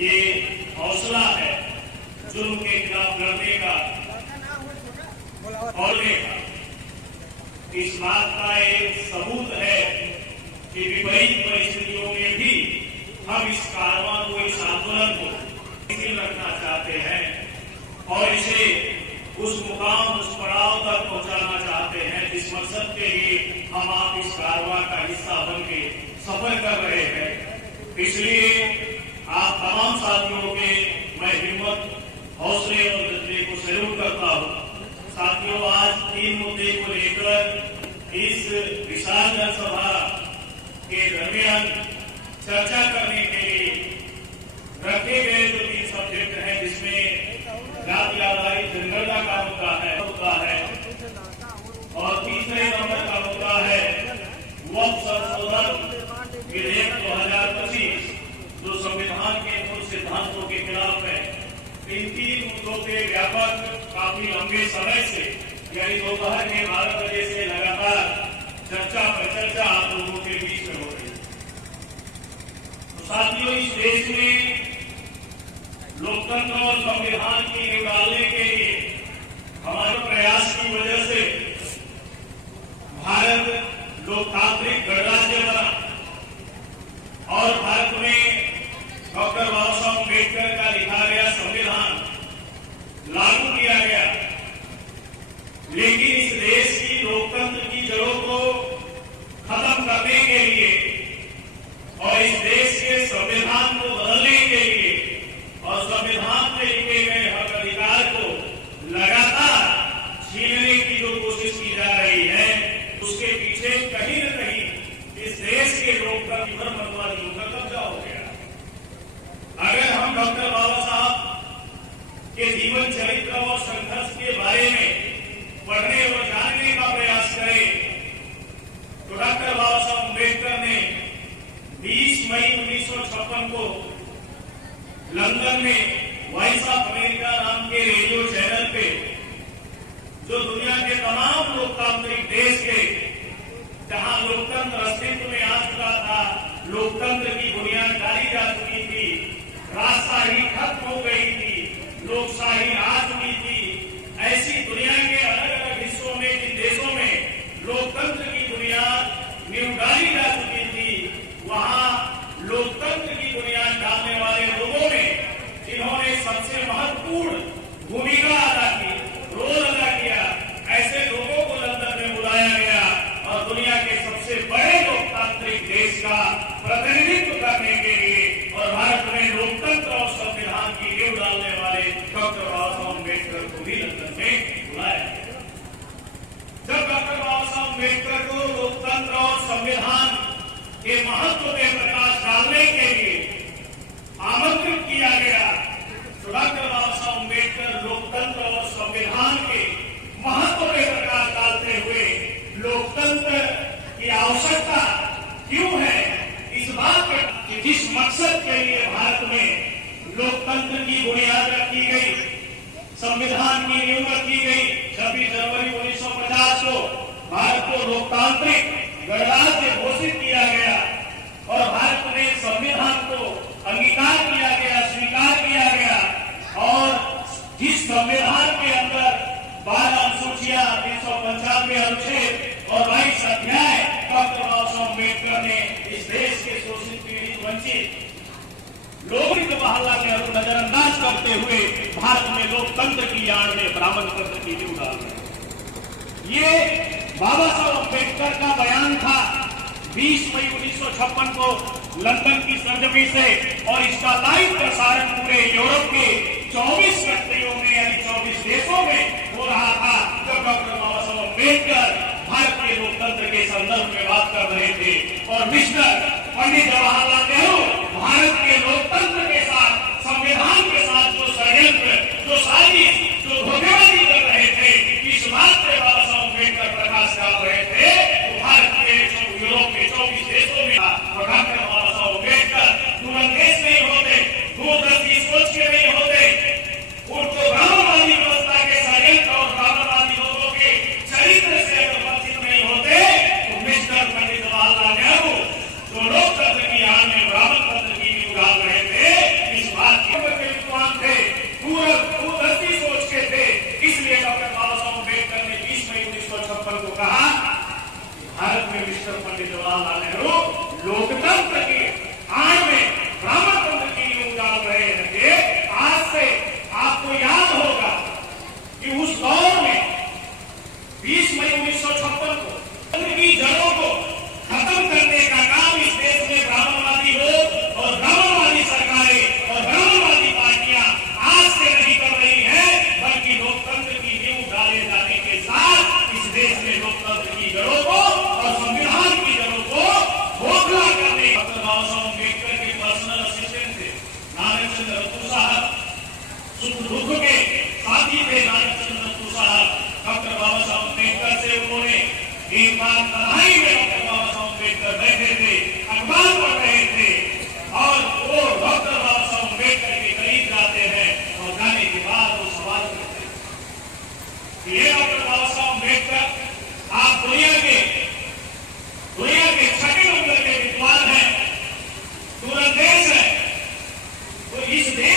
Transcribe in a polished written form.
ये हौसला है जुल्म के खिलाफ लड़ने का और इस बात का एक सबूत है कि विपरीत परिस्थितियों में भी हम इस कारवां को, इस आंदोलन को रखना चाहते हैं और इसे उस मुकाम, उस पड़ाव तक पहुंचाना चाहते हैं जिस मकसद के लिए हम आप इस कारवां का हिस्सा बन के सफर कर रहे हैं। इसलिए आप तमाम साथियों के मैं हिम्मत, हौसले और जज्बे को सैल्यूट करता हूँ। साथियों, आज 3 मुद्दे को लेकर इस विशाल जनसभा के दरमियान चर्चा करने के लिए रखे गए जो 3 सब्जेक्ट हैं, जिसमें जाति आधारित जनगणना का मुद्दा है और तीसरे नंबर का मुद्दा है वक्फ संशोधन विधेयक 2025 जो संविधान के मूल सिद्धांतों के खिलाफ है। इन 3 मुद्दों पे व्यापक काफी लंबे समय से यानी दोपहर के 12 बजे से लगातार चर्चा पर चर्चा आप लोगों के बीच में हो रही है। तो साथियों, इस देश में लोकतंत्र और संविधान की नींव डालने के लिए हमारे प्रयास की वजह से भारत लोकतांत्रिक गणराज्य बना और भारत में डॉक्टर बाबा साहब अम्बेडकर का लिखा गया संविधान लागू किया गया। लेकिन इस देश की लोकतंत्र की जड़ों को खत्म करने के लिए और इस देश के संविधान को बदलने के लिए और संविधान में लिखे गए हक अधिकार को लगातार छीनने की जो कोशिश की जा रही है, उसके पीछे कहीं न कहीं इस देश के लोकतंत्र पर मनवादियों का कब्जा हो गया। अगर हम डॉक्टर बाबा साहब के जीवन चरित्र और संघर्ष के बारे में पढ़ने और जानने का प्रयास करें तो डॉक्टर बाबा साहब अम्बेडकर ने 20 मई 1956 को लंदन में वॉइस ऑफ अमेरिका नाम के रेडियो चैनल पे जो दुनिया के तमाम लोकतांत्रिक देश के जहां लोकतंत्र अस्तित्व में आ चुका था, लोकतंत्र की बुनियाद डाली जा चुकी थी, राजशाही खत्म हो गई थी, लोकशाही आ चुकी थी, ऐसी दुनिया के अलग अलग हिस्सों में, जिन देशों में लोकतंत्र की बुनियाद नींव डाली जा चुकी थी, वहां लोकतंत्र की बुनियाद डालने वाले लोगों ने जिन्होंने सबसे महत्वपूर्ण भूमिका अदा की, रोल अदा किया, ऐसे लोगों को लंदन में बुलाया गया और दुनिया के सबसे बड़े लोकतांत्रिक देश का प्रतिनिधित्व करने के लिए और भारत में लोकतंत्र और संविधान की नींव डालने वाले डॉक्टर बाबा साहब अम्बेडकर को भी लंदन में बुलाया। जब डॉक्टर बाबा साहब अम्बेडकर को लोकतंत्र और संविधान के महत्व पे प्रकाश डालने के लिए आमंत्रित किया गया तो डॉक्टर बाबा साहब अम्बेडकर लोकतंत्र और संविधान के महत्व पे प्रकाश डालते हुए लोकतंत्र की आवश्यकता क्यों है, इस बात पर कि जिस मकसद के लिए भारत में लोकतंत्र की बुनियाद रखी गई, संविधान की नींव रखी गई, 26 जनवरी 1950 को भारत को लोकतांत्रिक गणराज्य घोषित किया गया और भारत में संविधान को अंगीकार किया गया, स्वीकार किया गया और जिस संविधान के अंदर 12 अनुसूचियां, 395 अनुच्छेद और 22 अध्याय डॉक्टर बाबा साहब अम्बेडकर ने इस देश के शोषित, पीड़ित, वंचित लोगों को बहाल नेहरू नजरअंदाज करते हुए भारत में लोकतंत्र की आड़ में ब्राह्मण तंत्र की नींव डाल रहे। ये बाबा साहब अम्बेडकर का बयान था 20 मई 1956 को लंदन की सरजमी से और इसका लाइव प्रसारण पूरे यूरोप के 24 कंट्रियों में यानी 24 देशों में हो रहा था। जब डॉक्टर बाबा साहब अम्बेडकर भारत के लोकतंत्र के संदर्भ में बात कर रहे थे और मिस्टर पंडित जवाहरलाल नेहरू भारत के लोकतंत्र के साथ, संविधान के साथ जो षड्यंत्र, जो साजिश, जो धोखेबाजी कर रहे थे, इस बात पे बाबा साहब अम्बेडकर प्रकाश डाल रहे थे तो भारत के यूरोप के 24 देशों में डॉक्टर बाबा साहब अम्बेडकर दूरंदेश नहीं होते, दूरदर्शी सोच के नहीं होते, उनको ब्राह्मणवादी व्यवस्था के षड्यंत्र और ब्राह्मणवादी लोगों के चरित्र से अगर वंचित नहीं होते तो मिस्टर पंडित जवाहरलाल नेहरू जो लोकतंत्र की आड़ में ब्राह्मण नारायण चंद्र रतू साहब, सुख दुख के साथी थे नारायण चंद्र रतू साहब। डॉक्टर बाबा साहब अम्बेडकर से उन्होंने एक बार तन्हाई में डॉक्टर बाबा साहब अम्बेडकर बैठे थे, अखबार पढ़ रहे थे और वो डॉक्टर बाबा साहब अम्बेडकर के करीब जाते हैं और जाने के बाद वो सवाल करते हैं, ये डॉक्टर बाबा साहब अम्बेडकर आप दुनिया के छठे नंबर के विद्वान हैं, दूरंदेश है, तो इस देश